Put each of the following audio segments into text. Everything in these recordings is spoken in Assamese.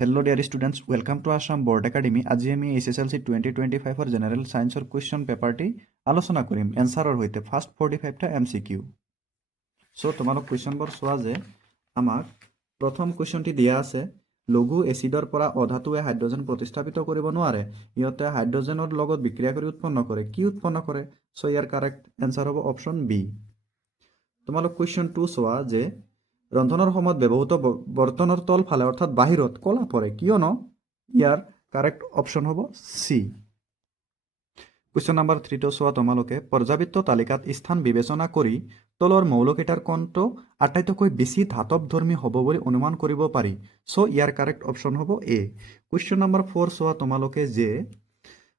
Hello dear students, welcome to Assam Board Academy. আজি আমি SSLC 2025 জেনারেল সায়েন্সৰ কুৱেশ্যন পেপাৰটি আলোচনা কৰিম এনসাৰৰ সৈতে ফাৰ্ষ্ট 45টা MCQ। সো তোমালোক কুৱেশ্যনবোৰ চোৱা যে আমাক প্ৰথম কুৱেশ্যনটি দিয়া আছে লঘু এচিডৰ পৰা অধাতুৱে হাইড্ৰজেন প্ৰতিস্থাপিত কৰিব নোৱাৰে ইহঁতে হাইড্ৰজেনৰ লগত বিক্ৰিয়া কৰি উৎপন্ন কৰে কি উৎপন্ন কৰে সো ইয়াৰ কাৰেক্ট এনসাৰ হ'ব অপশ্যন বি। তোমালোক কুৱেশ্যন 2 চোৱা যে ৰন্ধনৰ সময়ত ব্যৱহৃত বৰ্তনৰ তল ফালে অৰ্থাৎ বাহিৰত কলা পৰে কিয়নো ইয়াৰ কাৰেক্ট অপশ্যন হ'ব সি। কুৱেশ্যন নাম্বাৰ 3 টো চোৱা তোমালোকে পৰ্যাবৃত্ত তালিকাত স্থান বিবেচনা কৰি তলৰ মৌলকেইটাৰ কোনটো আটাইতকৈ বেছি ধাতৱধৰ্মী হ'ব বুলি অনুমান কৰিব পাৰি সো ইয়াৰ কাৰেক্ট অপশ্যন হ'ব এ। কুৱেশ্যন নাম্বাৰ 4 চোৱা তোমালোকে যে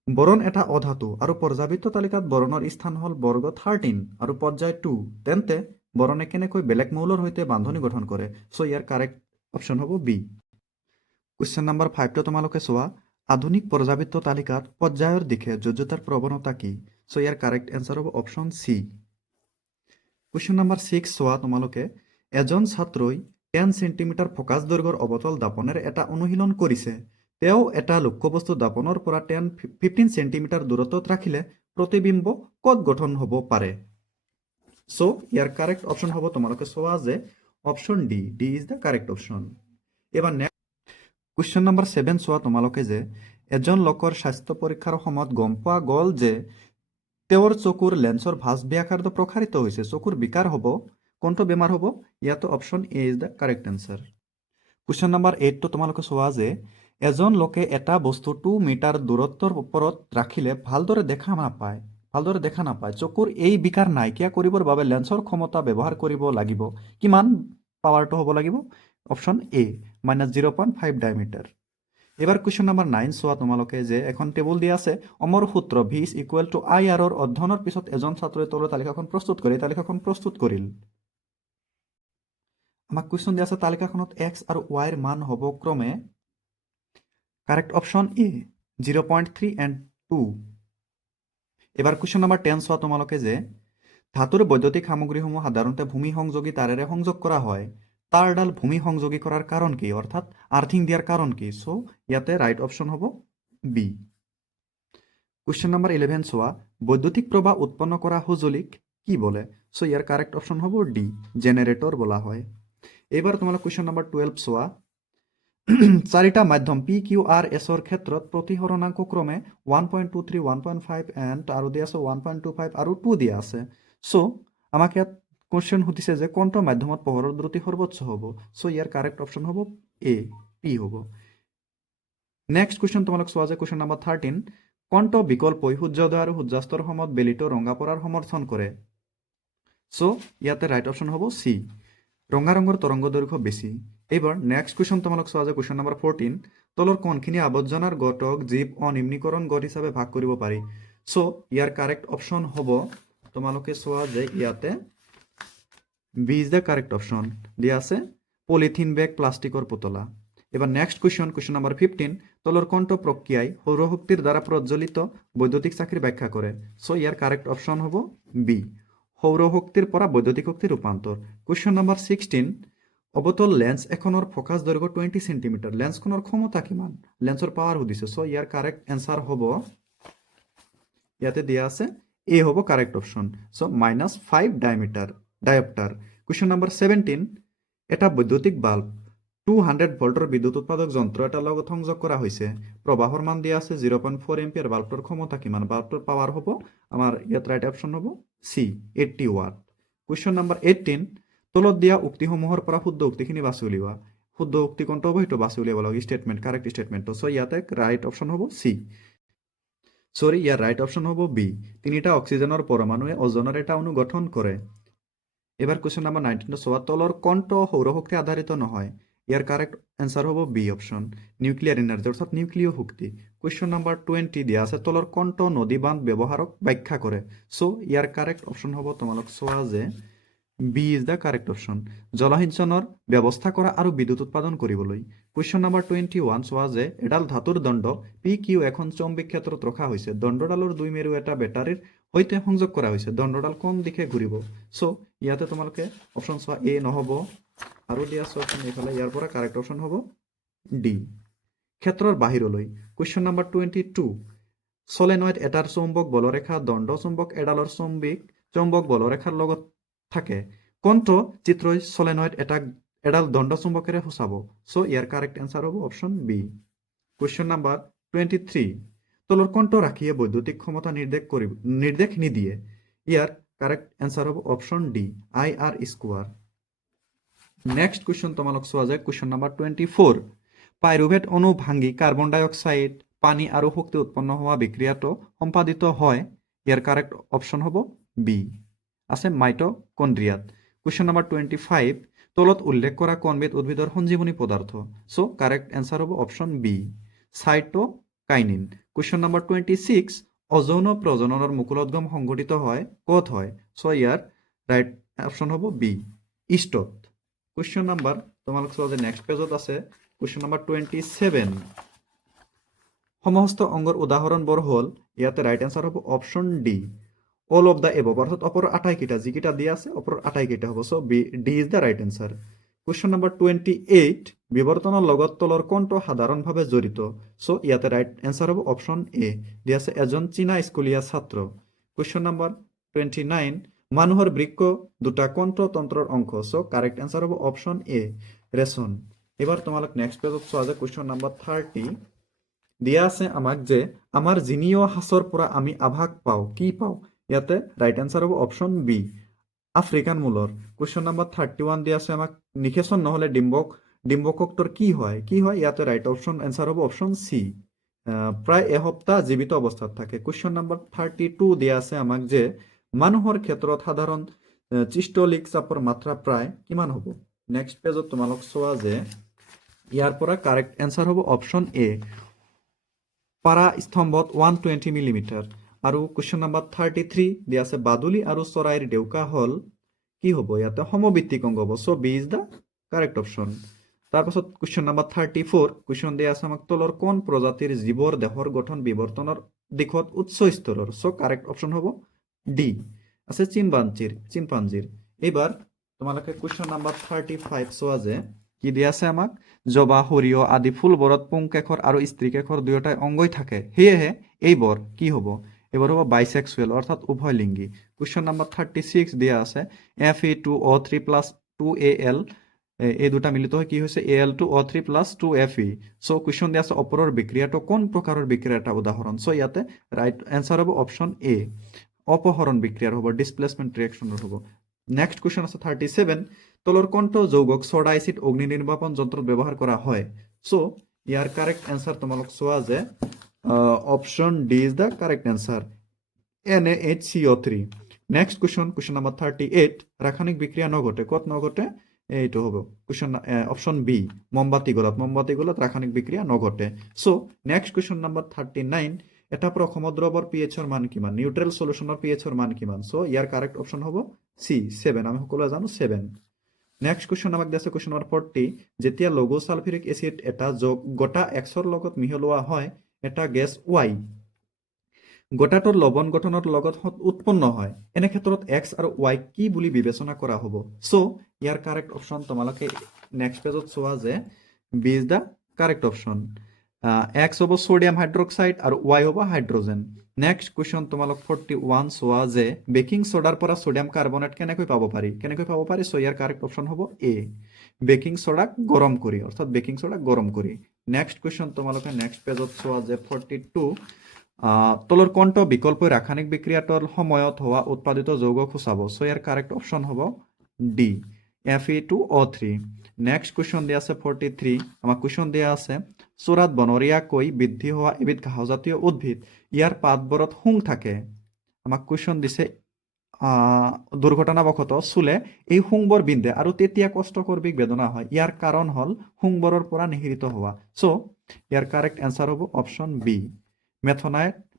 বৰণ এটা অধাতু আৰু পৰ্যাবৃত্ত তালিকাত বৰণৰ স্থান হ'ল বৰ্গ 13 আৰু পৰ্যায় 2 তেন্তে বৰণে কেনেকৈ বেলেগ মৌলৰ সৈতে বান্ধনি গঠন কৰে সো ইয়াৰ কাৰেক্ট অপশ্যন হ'ব বি। কুৱেশ্যন নাম্বাৰ 5 টো তোমালোকে চোৱা আধুনিক পৰ্যাবৃত্ত তালিকাত পৰ্যায়ৰ দিশে যোজ্যতাৰ প্ৰৱণতা কি সো ইয়াৰ কাৰেক্ট এনসাৰ হ'ব অপশ্যন সি। কুৱেশ্যন নাম্বাৰ 6 চোৱা তোমালোকে এজন ছাত্ৰই 10 সেণ্টিমিটাৰ ফকাছ দৈৰ্ঘ্যৰ অৱতল দাপনেৰে এটা অনুশীলন কৰিছে তেওঁ এটা লক্ষ্যবস্তু দাপনৰ পৰা 15 সেণ্টিমিটাৰ দূৰত্বত ৰাখিলে প্ৰতিবিম্ব ক'ত গঠন হ'ব পাৰে সো ইয়াৰ কাৰেক্ট অপশ্যন হ'ব তোমালোকে চোৱা যে option D is the correct option. এবাৰ নেক্সট কুৱেশ্যন নাম্বাৰ 7 চোৱা তোমালোকে যে এজন লোকৰ স্বাস্থ্য পৰীক্ষাৰ সময়ত গম পোৱা গ'ল যে তেওঁৰ চকুৰ লেন্সৰ ভাঁজ ব্যাসাৰ্ধ প্ৰসাৰিত হৈছে চকুৰ বিকাৰ হ'ব কোনটো বেমাৰ হ'ব ইয়াতো option A is the correct answer. Question number 8 টো তোমালোকে চোৱা যে এজন লোকে এটা বস্তু 2 মিটাৰ দূৰত্বৰ ওপৰত ৰাখিলে ভালদৰে দেখা নাপায় চকুৰ এই বিকাৰ নাইকিয়া কৰিবৰ বাবে লেন্সৰ ক্ষমতা ব্যৱহাৰ কৰিব লাগিব কিমান পাৱাৰটো হ'ব লাগিব অপশ্যন এ -0.5 ডায়ামিটাৰ। এবাৰ কুৱেশ্যন নাম্বাৰ 9 চোৱা তোমালোকে যে এখন টেবুল দিয়া আছে অমৰ সূত্ৰ V = IR ৰ অধ্যয়নৰ পিছত এজন ছাত্ৰই তলৰ তালিকাখন প্ৰস্তুত কৰিল আমাক কুৱেশ্যন দিয়া আছে তালিকাখনত x আৰু y ৰ মান হ'ব ক্ৰমে কাৰেক্ট অপশ্যন এ 0.3 and 2। এবাৰ কুৱেশ্যন নাম্বাৰ 10 চোৱা তোমালোকে যে ধাতুৰ বৈদ্যুতিক সামগ্ৰীসমূহ সাধাৰণতে ভূমি সংযোগী তাৰেৰে সংযোগ কৰা হয় তাঁৰডাল ভূমি সংযোগী কৰাৰ কাৰণ কি অৰ্থাৎ আৰ্থিং দিয়াৰ কাৰণ কি সো ইয়াতে ৰাইট অপশ্যন হ'ব বি। কুৱেশ্যন নাম্বাৰ 11 চোৱা বৈদ্যুতিক প্ৰবাহ উৎপন্ন কৰা সঁজুলিক কি বলে সো ইয়াৰ কাৰেক্ট অপশ্যন হ'ব ডি জেনাৰেটৰ বোলা হয়। এবাৰ তোমালোক কুৱেশ্যন নাম্বাৰ 12 চোৱা চাৰিটা মাধ্যম পি কিউ আৰ এছৰ ক্ষেত্ৰত প্ৰতিসৰণাংক ক্ৰমে 1.23 1.5 এণ্ড আৰু দিয়া আছে 1.25 আৰু 2 দিয়া আছে সো আমাক ইয়াত কুৱেশ্যন সুধিছে যে কোনটো মাধ্যমত পোহৰৰ দ্ৰুতি সৰ্বোচ্চ হ'ব সো ইয়াৰ কাৰেক্ট অপশ্যন হ'ব এ পি হ'ব। নেক্সট কুৱেশ্যন তোমালোক চোৱা যে কুৱেশ্যন নাম্বাৰ 13 কোনটো বিকল্পই সূৰ্যোদয় আৰু সূৰ্যাস্তৰ সময়ত বেলিটো ৰঙা পৰাৰ সমৰ্থন কৰে সো ইয়াতে ৰাইট অপশ্যন হ'ব চি ৰঙা ৰঙৰ তৰংগ দৈৰ্ঘ্য বেছি। এইবাৰ নেক্সট কুৱেশ্যন তোমালোক চোৱা যে কুৱেশ্যন নাম্বাৰ 14 তলৰ কোনখিনি আৱৰ্জনাৰ গঠক জীৱ অনিম্নীকৰণ গঠ হিচাপে ভাগ কৰিব পাৰি সো ইয়াৰ কাৰেক্ট অপশ্যন হ'ব তোমালোকে চোৱা যে ইয়াতে B is the correct option দিয়া আছে পলিথিন বেগ প্লাষ্টিকৰ পুতলা। এবাৰ নেক্সট কুৱেশ্যন নাম্বাৰ 15 তলৰ কোনটো প্ৰক্ৰিয়াই সৌৰশক্তিৰ দ্বাৰা প্ৰজ্বলিত বৈদ্যুতিক চাকিৰ ব্যাখ্যা কৰে সো ইয়াৰ কাৰেক্ট অপশ্যন হ'ব বি সৌৰশক্তিৰ পৰা বৈদ্যুতিক শক্তি ৰূপান্তৰ। কুৱেশ্যন নাম্বাৰ 16 অৱতল লেন্স এখনৰ ফকাছ দৈৰ্ঘ্য 20 সেণ্টিমিটাৰ লেন্সখনৰ ক্ষমতা কিমান লেন্সৰ পাৱাৰ সুধিছে সো ইয়াৰ কাৰেক্ট এনসাৰ হ'ব ইয়াতে দিয়া আছে এ হ'ব correct option so -5 dioptre. Question number 17 এটা বৈদ্যুতিক বাল্ব 200 ভোল্টৰ বিদ্যুৎ উৎপাদক যন্ত্ৰ এটাৰ লগত সংযোগ কৰা হৈছে প্ৰবাহৰ মান দিয়া আছে 0.4 এম্পিয়াৰ বাল্বটোৰ ক্ষমতা কিমান বাল্বটোৰ পাৱাৰ হ'ব আমাৰ ইয়াত ৰাইট অপশ্যন হ'ব চি 80 ওয়াট। কুৱেশ্যন নাম্বাৰ 18 তলত দিয়া উক্তিসমূহৰ পৰা শুদ্ধ উক্তিখিনি বাছি উলিওৱা শুদ্ধ উক্তি কোনটো হ'ব সেইটো বাছি উলিয়াব লাগিব ষ্টেটমেণ্ট কাৰেক্ট ষ্টেটমেণ্টটো সো ইয়াতে ৰাইট অপশ্যন হ'ব সি ইয়াৰ ৰাইট অপশ্যন হ'ব বি তিনিটা অক্সিজেনৰ পৰমাণুৱে ওজনৰ এটা অণু গঠন কৰে। এবাৰ কুৱেশ্যন নাম্বাৰ 19 চোৱা তলৰ কোনটো সৌৰশক্তি আধাৰিত নহয় ইয়াৰ কাৰেক্ট এনসাৰ হ'ব বি অপশ্যন নিউক্লিয়াৰ এনাৰ্জি অৰ্থাৎ নিউক্লিয় শক্তি। কুৱেশ্যন নাম্বাৰ 20 দিয়া আছে তলৰ কোনটো নদী বান্ধ ব্যৱহাৰক ব্যাখ্যা কৰে সো ইয়াৰ কাৰেক্ট অপশ্যন হ'ব তোমালোক চোৱা যে B is the correct option জলসিঞ্চনৰ ব্যৱস্থা কৰা আৰু বিদ্যুৎ উৎপাদন কৰিবলৈ। কুৱেশ্যন নাম্বাৰ 21 চোৱা যে এডাল ধাতুৰ দণ্ড পি কিউ এখন চৌম্বিক ক্ষেত্ৰত ৰখা হৈছে দণ্ডডালৰ দুই মেৰু এটা বেটাৰীৰ সৈতে সংযোগ কৰা হৈছে দণ্ডডাল কোন দিশে ঘূৰিব সো ইয়াতে তোমালোকে অপশ্যন চোৱা এ নহ'ব আৰু দিয়া আছে অপশ্যন এইফালে ইয়াৰ পৰা কাৰেক্ট অপশ্যন হ'ব ডি। ক্ষেত্ৰৰ বাহিৰলৈ। কুৱেশ্যন নম্বৰ 22 সলেনয়েড এটাৰ চৌম্বক বলৰেখা দণ্ড চুম্বক এডালৰ চৌম্বক বলৰেখাৰ লগত থাকে। কোনটো চিত্ৰই সলেনয়েড এডাল দণ্ড চুম্বকেৰে সূচাব? সো ইয়াৰ কাৰেক্ট এনসাৰ হ'ব অপশ্যন বি। কুৱেশ্যন নম্বৰ 23 তলৰ কোনটো ৰাশিয়ে বৈদ্যুতিক ক্ষমতা নিৰ্দেশ নিদিয়ে? ইয়াৰ কাৰেক্ট এনসাৰ হ'ব option D IR square. Next question তোমালোক চোৱা যায় কুৱেশ্যন নম্বৰ 24 পাইৰুভেট অণু ভাঙি কাৰ্বন ডাই অক্সাইড পানী আৰু শক্তি উৎপন্ন হোৱা বিক্ৰিয়াটো সম্পাদিত হয়। ইয়াৰ কাৰেক্ট অপশ্যন হ'ব বি আছে মাইটকন্ড্ৰিয়াত। কুৱেশ্যন নম্বৰ 25 তলত উল্লেখ কৰা কোনবিধ উদ্ভিদৰ সঞ্জীৱনী পদাৰ্থ? সো কাৰেক্ট এনসাৰ হ'ব option B cytokinin. Question number 26 অযৌন প্ৰজননৰ মুকুলোদ্গম সংঘটিত হয় ক'ত হয়? সো ইয়াৰ ৰাইট অপশ্যন হ'ব বি ইষ্টত। কুৱেশ্যন নম্বৰ তোমালোক চোৱা যে নেক্সট পেজত আছে কুৱেশ্যন নম্বৰ 27 সমস্ত অংগৰ উদাহৰণবোৰ হ'ল ইয়াতে ৰাইট এনসাৰ হ'ব option D all of the above অৰ্থাৎ ওপৰৰ আটাইকেইটা যিকেইটা দিয়া আছে ওপৰৰ আটাইকেইটা হ'ব। So B D is the right answer. Question number 28 বিৱৰ্তনৰ লগত তলৰ কোনটো সাধাৰণভাৱে জড়িত? সো ইয়াতে ৰাইট এনসাৰ হ'ব অপশ্যন এ দিয়া আছে এজন চীনা স্কুলীয়া ছাত্ৰ। কুৱেশ্যন নম্বৰ 29 মানুহৰ বৃক্ক দুটা কোনটো তন্ত্ৰৰ অংশ? সো কাৰেক্ট এনসাৰ হ'ব অপশ্যন এ ৰেচন। এবাৰ তোমালোক নেক্সট পেজত চোৱা যায় কুৱেশ্যন নম্বৰ 30 দিয়া আছে আমাক যে আমাৰ জিনীয় হাছৰ পৰা আমি আভাস পাওঁ কি পাওঁ? ইয়াতে ৰাইট এনসাৰ হ'ব অপশ্যন বি আফ্ৰিকান মূলৰ। কুৱেশ্যন নম্বৰ 31 দিয়া আছে আমাক নিষেচন নহলে ডিম্বকোক্তৰ কি হয়? ইয়াতে ৰাইট অপশ্যন এনসাৰ হ'ব অপশ্যন সি প্ৰায় এসপ্তাহ জীৱিত অৱস্থাত থাকে। কুৱেশ্যন নম্বৰ 32 দিয়া আছে আমাক যে মানুহৰ ক্ষেত্ৰত সাধাৰণ চিষ্টলিক চাপৰ মাত্ৰা প্ৰায় কিমান হ'ব? নেক্সট পেজত তোমালোক চোৱা যে ইয়াৰ পৰা কাৰেক্ট এনসাৰ হ'ব অপশ্যন এ পাৰা স্তম্ভত 120 মিলিমিটাৰ। আৰু কুৱেশ্যন নম্বৰ 33 দিয়া আছে বাদুলি আৰু চৰাইৰ ডেউকা হ'ল কি হ'ব? ইয়াতে সমভিত্তিক অংগ হ'ব। So B is the correct option. তাৰপাছত কুৱেশ্যন নম্বৰ 34 কুৱেশ্যন দিয়া আছে আমাক তলৰ কোন প্ৰজাতিৰ জীৱৰ দেহৰ গঠন বিৱৰ্তনৰ দিশত উচ্চ স্তৰৰ? সো কাৰেক্ট অপশ্যন হ'ব ডি আছে চিম্পাঞ্জিৰ। এইবাৰ তোমালোকে কুৱেশ্যন নম্বৰ 35 চোৱা যে কি দিয়া আছে আমাক জবা সৰিয়হ আদি ফুলবোৰত পুংকেশৰ আৰু স্ত্ৰীকেশৰ দুয়োটাই অংগই থাকে সেয়েহে এইবোৰ কি হ'ব? এইবোৰ হ'ব বাইসেক্সুৱেল অৰ্থাৎ উভয় লিংগী। কুৱেশ্যন নম্বৰ 36 দিয়া আছে Fe2O3 + 2Al এই দুটা মিলিত হৈ কি হৈছে Al2O3 + 2Fe। সো কুৱেশ্যন দিয়া আছে ওপৰৰ বিক্ৰিয়াটো কোন প্ৰকাৰৰ বিক্ৰিয়াৰ এটা উদাহৰণ? সো ইয়াতে ৰাইট এনসাৰ হ'ব অপশ্যন এ অপহৰণ বিক্ৰিয়াৰ হ'ব ডিসপ্লেসমেন্ট ৰিয়েকশ্যনৰ হ'ব। নেক্সট কুৱেশ্যন আছে 37 তলৰ কোনটো যৌগক ছ'ডা এচিড অগ্নি নিৰ্বাপন যন্ত্ৰত ব্যৱহাৰ কৰা হয়? সো ইয়াৰ কাৰেক্ট এনসাৰ তোমালোক চোৱা যে option D is the correct answer NaHCO3। Next question number 38 ৰাসায়নিক বিক্ৰিয়া নঘটে ক'ত নঘটে? এইটো হ'ব কুৱেশ্যন অপশ্যন বি মোমবাতি গলত ৰাসায়নিক বিক্ৰিয়া নঘটে। সো নেক্সট কুৱেশ্যন নম্বৰ 39 এটা প্ৰসম দ্ৰৱৰ পিএইচৰ মান কিমান? নিউট্ৰেল সলিউশনৰ পিএইচৰ মান কিমান? সো ইয়াৰ কাৰেক্ট অপশ্যন হ'ব সি 7 আমি সকলোৱে জানো 7। নেক্সট কুৱেশ্যন আমাক দিছে কুৱেশ্যন নম্বৰ 40 যেতিয়া লঘু সালফিউৰিক এচিড এটা যোগ গোটা এক্সৰ লগত মিহলোৱা হয় এটা গেছ ওয়াই গোটাটোৰ লৱণ গঠনৰ লগত উৎপন্ন হয় এনে ক্ষেত্ৰত এক্স আৰু ওয়াই কি বুলি বিবেচনা কৰা হ'ব? সো ইয়াৰ কাৰেক্ট অপশ্যন তোমালোকে নেক্সট পেজত চোৱা যে B is the correct option X হ'ব সোডিয়াম হাইড্ৰক্সাইড আৰু ওয়াই হ'ব হাইড্ৰোজেন। নেক্সট কুৱেশ্যন তোমালোক 41 চোৱা যে বেকিং সোডাৰ পৰা সোডিয়াম কাৰ্বনেট কেনেকৈ পাব পাৰি? সো ইয়াৰ কাৰেক্ট অপশ্যন হ'ব এ বেকিং সোডাক গৰম কৰি অৰ্থাৎ বেকিং সোডা গৰম কৰি। নেক্সট কুৱেশ্যন তোমালোকে নেক্সট পেজত চোৱা যে 42 তলৰ কোনটো বিকল্পই ৰাসায়নিক বিক্ৰিয়াটোৰ সময়ত হোৱা উৎপাদিত যৌগক সূচাব? সো ইয়াৰ কাৰেক্ট অপশ্যন হ'ব ডি Fe2O3। নেক্সট কুৱেশ্যন দিয়া আছে 43 আমাক কুৱেশ্যন দিয়া আছে চোৰাত বনৰীয়াকৈ বৃদ্ধি হোৱা এবিধ ঘাঁহজাতীয় উদ্ভিদ ইয়াৰ পাতবোৰত শুং থাকে। আমাক কুৱেশ্যন দিছে দুৰ্ঘটনাবশতঃ চুলে এই শুংবোৰ বিন্ধে আৰু তেতিয়া কষ্টকৰ বিষ বেদনা হয় ইয়াৰ কাৰণ হ'ল শুংবোৰৰ পৰা নিঃসৃত হোৱা। সো ইয়াৰ কাৰেক্ট এনসাৰ হ'ব অপশ্যন বি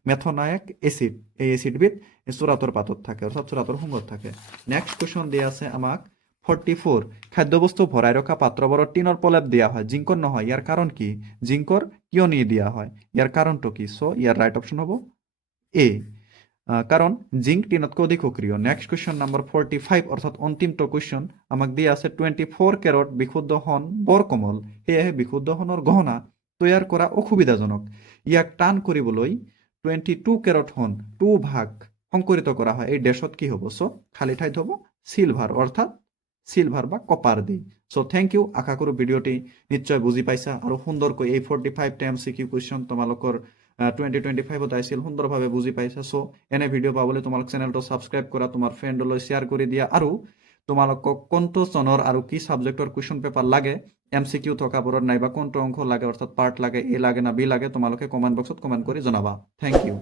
মেথনাইক এচিড এই এচিডবিধ চোৰাতৰ পাতত থাকে অৰ্থাৎ চোৰাতৰ শুংত থাকে। নেক্সট কুৱেশ্যন দিয়া আছে আমাক 44 খাদ্যবস্তু ভৰাই ৰখা পাত্ৰবোৰত টিনৰ প্ৰলেপ দিয়া হয় জিংকৰ নহয় ইয়াৰ কাৰণ কি? জিংকৰ কিয় দিয়া হয় ইয়াৰ কাৰণটো কি? সো ইয়াৰ ৰাইট অপশ্যন হ'ব এ কাৰণ জিংক টিনতকৈ অধিক সক্ৰিয়। নেক্সট কুৱেশ্যন নম্বৰ 45 অৰ্থাৎ অন্তিমটো কুৱেশ্যন আমাক দিয়া আছে 24 কেৰত বিশুদ্ধ সোণ বৰ কোমল সেয়েহে বিশুদ্ধ সোণৰ গহনা তৈয়াৰ কৰা অসুবিধাজনক। ইয়াক টান কৰিবলৈ 22 কেৰত হন 2 ভাগ সংকৰিত কৰা হয়। এই ডেছত কি হ'ব? চ' খালী ঠাইত হ'ব চিলভাৰ, অৰ্থাৎ চিলভাৰ বা কপাৰ দি। চ' থেংক ইউ। আশা কৰোঁ ভিডিঅ'টি নিশ্চয় বুজি পাইছা আৰু সুন্দৰকৈ এই 45টা MCQ কুৱেশ্যন তোমালোকৰ 2025ত আহিছিল, সুন্দৰভাৱে বুজি পাইছা। চ' এনে ভিডিঅ' পাবলৈ তোমালোক চেনেলটো ছাবস্ক্ৰাইব কৰা, তোমাৰ ফ্ৰেণ্ডলৈ শ্বেয়াৰ কৰি দিয়া আৰু তোমালোকক কোনটো চনৰ আৰু কি ছাবজেক্টৰ কুৱেশ্যন পেপাৰ লাগে, MCQ থকাবোৰত, নাইবা কোনটো অংশ লাগে, অৰ্থাৎ পাৰ্ট লাগে, এ লাগে না বি লাগে, তোমালোকে কমেণ্ট বক্সত কমেণ্ট কৰি জনাবা। Thank U.